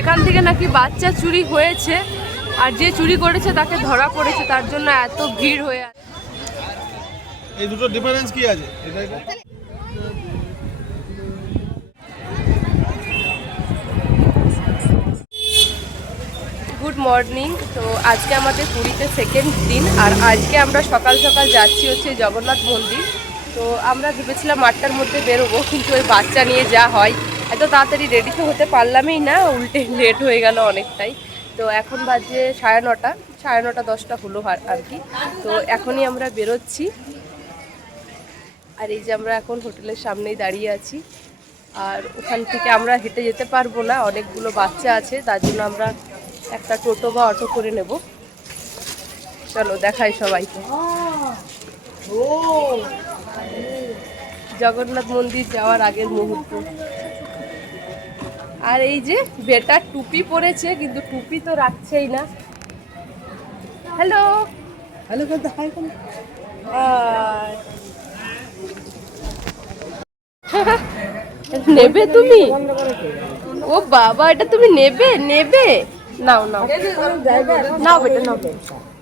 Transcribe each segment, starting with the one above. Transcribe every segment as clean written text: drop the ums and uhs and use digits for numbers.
এখান থেকে নাকি বাচ্চা চুরি হয়েছে, আর যে চুরি করেছে তাকে ধরা পড়েছে, তার জন্য এত ভিড় হয়ে আছে। এই দুটো ডিফারেন্স কি আছে? Good morning. তো আজকে আমাদের পুরীতে সেকেন্ড দিন, আর আজকে আমরা সকাল সকাল যাচ্ছি হচ্ছে জগন্নাথ মন্দির। তো আমরা ভেবেছিলাম 8টার মধ্যে বেরোবো, কিন্তু ওই বাচ্চা নিয়ে যা হয় এত তাড়াতাড়ি রেডি তো হতে পারলামই না, উল্টে লেট হয়ে গেল অনেকটাই। তো এখন বাজে 9:30, 9:30 10টা হলো আর কি। তো এখনই আমরা বেরোচ্ছি, আর এই যে আমরা এখন হোটেলের সামনেই দাঁড়িয়ে আছি। আর ওখান থেকে আমরা হেঁটে যেতে পারবো না, অনেকগুলো বাচ্চা আছে, তার জন্য আমরা একটা টোটো বা অটো করে নেব। চলো দেখাই সবাইকে। জগন্নাথ মন্দির যাওয়ার আগের মুহূর্ত। আর এই যে বেটা টুপি পরেছে, কিন্তু টুপি তো রাখছেই না। হ্যালো হ্যালো, হাই করুন। নেবে তুমি? ও বাবা, এটা তুমি নেবে? নেবে? নাও নাও নাও বেটা, নাও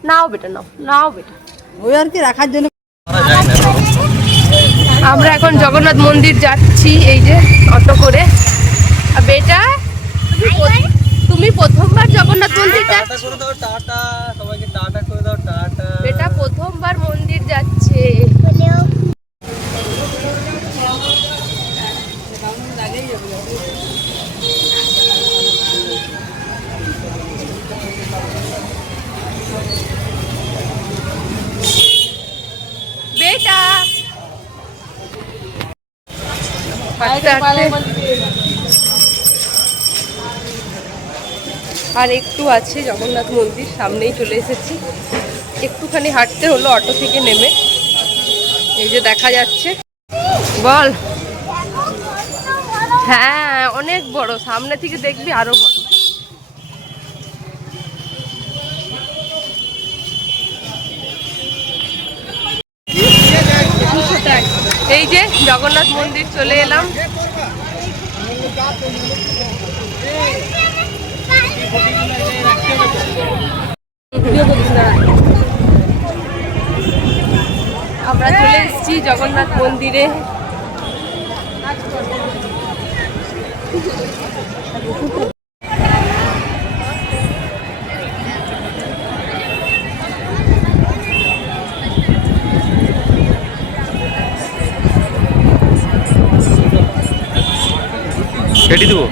নাও বেটা, নাও নাও বেটা। ওই আর কি রাখার জন্য। আমরা এখন জগন্নাথ মন্দির যাচ্ছি এই যে অটো করে। বেটা তুমি প্রথমবার জগন্নাথ মন্দির যাচ্ছ? বেটা প্রথমবার মন্দির যাচ্ছে। বেটা আর একটু আছে জগন্নাথ মন্দির, সামনেই চলে এসেছি। একটুখানি হাঁটতে হলো অটো থেকে নেমে। এই যে দেখা যাচ্ছে। বল। হ্যাঁ অনেক বড়, সামনে থেকে দেখবি আরো বড়। এই যে জগন্নাথ মন্দির চলে এলাম। আমরা চলে এসেছি জগন্নাথ মন্দিরে। কেটে দেবো।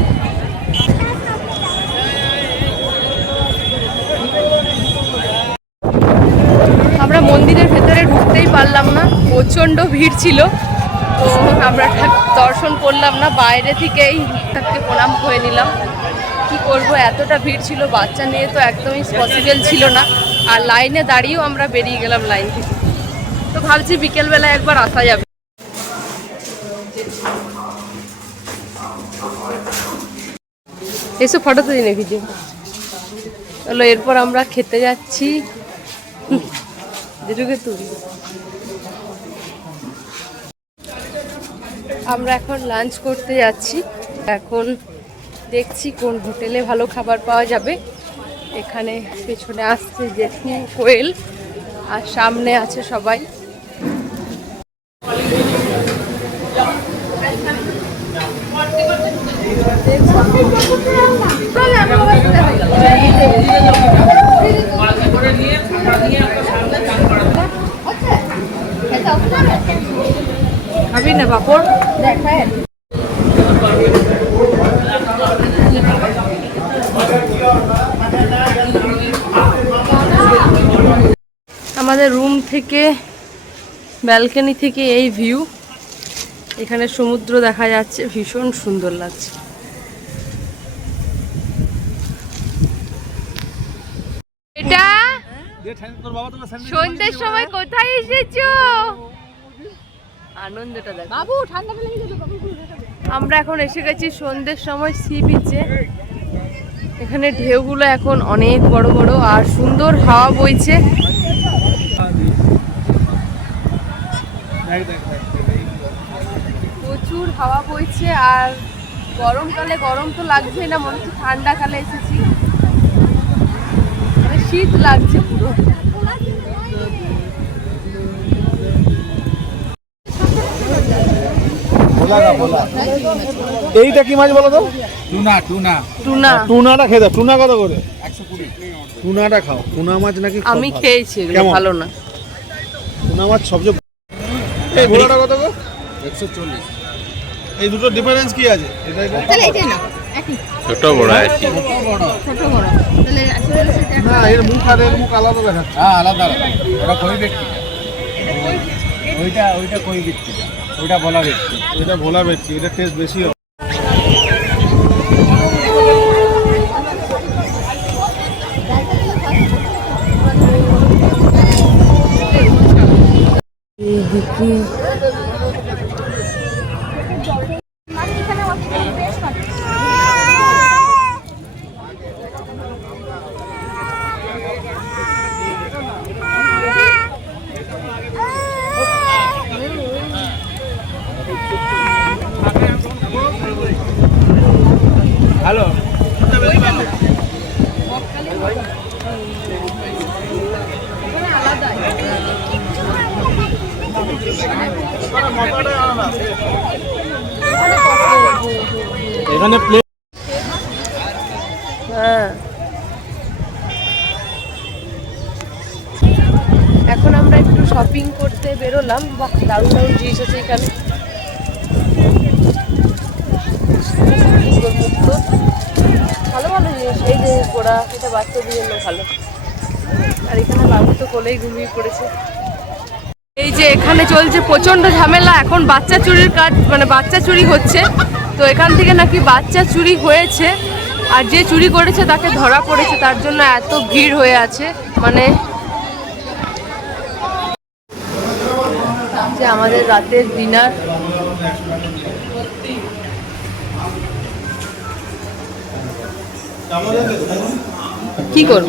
আমরা মন্দিরের ভেতরে ঢুকতেই পারলাম না, প্রচণ্ড ভিড় ছিল। তো আমরা দর্শন করলাম না, বাইরে থেকেই তাকে প্রণাম করে নিলাম। কি করব, এতটা ভিড় ছিল, বাচ্চা নিয়ে তো একদমই পসিবল ছিল না। আর লাইনে দাঁড়িয়েও আমরা বেরিয়ে গেলাম লাইন থেকে। তো ভাবছি বিকেলবেলা একবার আসা যাবে। এসব ফটো তো দিনে ভিডিও। চলো এরপর আমরা খেতে যাচ্ছি। আমরা এখন লাঞ্চ করতে যাচ্ছি। এখন দেখছি কোন হোটেলে ভালো খাবার পাওয়া যাবে। এখানে পেছনে আসছে জেঠু, কোয়েল, আর সামনে আছে সবাই। খাবি না পাপড়? আমাদের রুম থেকে, ব্যালকনি থেকে এই ভিউ। এখানে সমুদ্র দেখা যাচ্ছে, ভীষণ সুন্দর লাগছে। এটা সন্ধ্যের সময় কোথায় এসেছো? আনন্দটা দেখ বাবু, ঠান্ডা লেগে যাবে। আমরা এখন এসে গেছি সন্ধ্যের সময় সি বিচে। এখানে ঢেউগুলো এখন অনেক বড় বড়, আর সুন্দর হাওয়া বইছে। প্রচুর হাওয়া বইছে, আর গরমকালে গরম তো লাগছেই না, মনে হচ্ছে ঠান্ডাকালে এসেছি, মানে শীত লাগছে পুরো। এইটা কি মাছ বলো তো? টুনা টুনা টুনা টুনাটা খেয়ে দাও। টুনা কত করে? 120। টুনাটা খাও। টুনা মাছ নাকি খুব আমি ভালো। খেয়েছি, এগুলো কেমন? ভালো না। টুনা মাছ সবচেয়ে এই ভোলাটা কত গো? 140। এই দুটো ডিফারেন্স কি আছে? এটা এটা তাহলে এটাই না একই ছোট বড় একই। ছোট বড় তাহলে আসলে সেটা না এর মুখ আর এর মুখ আলাদা দেখাচ্ছে। হ্যাঁ আলাদা আলাদা। ওটা কই ব্যক্তিটা, ওইটা কই ব্যক্তিটা, ওইটা বলা ব্যক্তি। এটা ভোলা বেচছি, এটা টেস্ট বেশি হবে। হ্যালো। এখানে প্লেট হ্যাঁ, এখন আমরা একটু শপিং করতে বেরোলাম। বাহ, দারুণ দারুণ জিনিস আছে এখানে। মুক্ত ভালো ভালো জিনিস, এই যে ঘোড়া, এটা বাচ্চাদের জন্য ভালো। আর এখানে বাবু তো কোলেই ঘুমিয়ে পড়েছে। এই যে এখানে চলছে প্রচন্ড ঝামেলা এখন, বাচ্চা চুরির কাজ, মানে বাচ্চা চুরি হচ্ছে। তো এখান থেকে নাকি বাচ্চা চুরি হয়েছে, আর যে চুরি করেছে তাকে ধরা পড়েছে, তার জন্য এত ভিড় হয়ে আছে। মানে যে আমাদের রাতের ডিনার, কি করব,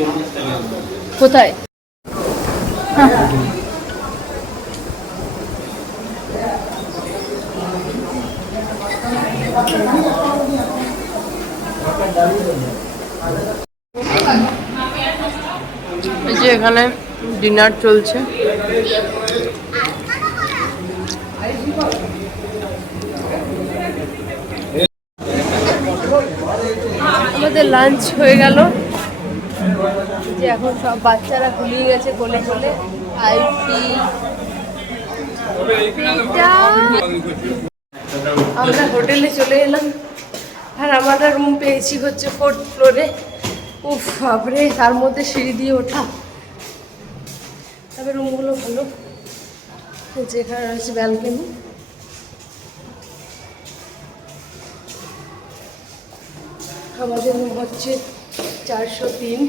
কোথায়? এই যে এখানে ডিনার চলছে। আমাদের লাঞ্চ হয়ে গেল, যে এখন সব বাচ্চারা ঘুমিয়ে গেছে কোলে কোলে। আইপি আমরা হোটেলে চলে এলাম, আর আমরা রুম পেয়েছি হচ্ছে 4th ফ্লোরে। উফ বাপরে, তার মধ্যে সিঁড়ি দিয়ে ওঠা। তবে রুমগুলো ভালো, যেখানে রয়েছে ব্যালকনি। আমাদের রুম হচ্ছে 403।